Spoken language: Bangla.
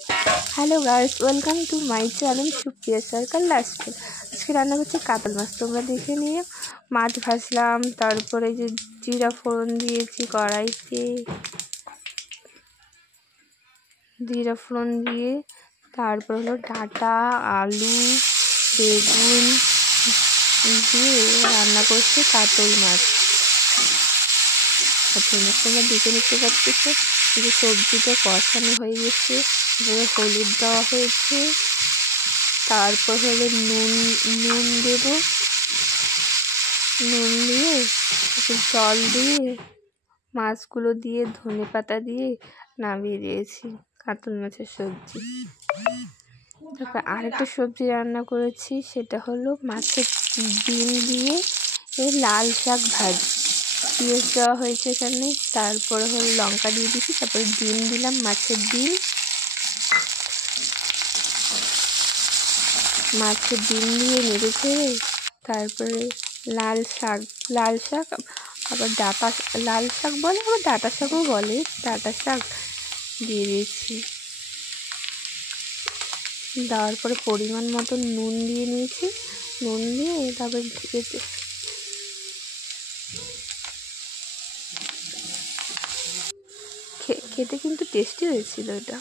Hello guys, welcome to my channel Supriya circle lifestyle. আজকে রান্না করছি কাতল মাছ, তোমরা দেখে নিও। মাছ ভাজলাম, তারপরে যে জিরা ফোড়ন দিয়েছি কড়াইতে, জিরা ফোড়ন দিয়ে তারপর হলো ডাঁটা, আলু, বেগুন দিয়ে রান্না করছি কাতল মাছ। তোমরা দেখে নিতে পারতেছো যে সবজিটা কষানো হয়ে গেছে, হলুদ দেওয়া হয়েছে, তারপর হলো নুন দেব, নুন দিয়ে জল দিয়ে মাছগুলো দিয়ে ধনে পাতা দিয়ে নামিয়ে দিয়েছি কাতল মাছের সবজি। তারপর আরেকটা সবজি রান্না করেছি, সেটা হলো মাছের ডিম দিয়ে লাল শাক ভাজি, পেঁয়াজ দেওয়া হয়েছে এখানে, তারপরে হলো লঙ্কা দিয়ে দিচ্ছি, তারপরে ডিম দিলাম, মাছের ডিম দিয়ে নেড়ে ছেড়ে তারপরে লাল শাক আবার লাল শাক বলে, আবার ডাঁটা শাকও বলে, ডাঁটা শাক দিয়ে দিয়েছি। দেওয়ার পরে পরিমাণ মতো নুন দিয়ে নিয়েছি, নুন দিয়ে তারপরে খেতে কিন্তু টেস্টি হয়েছিল এটা।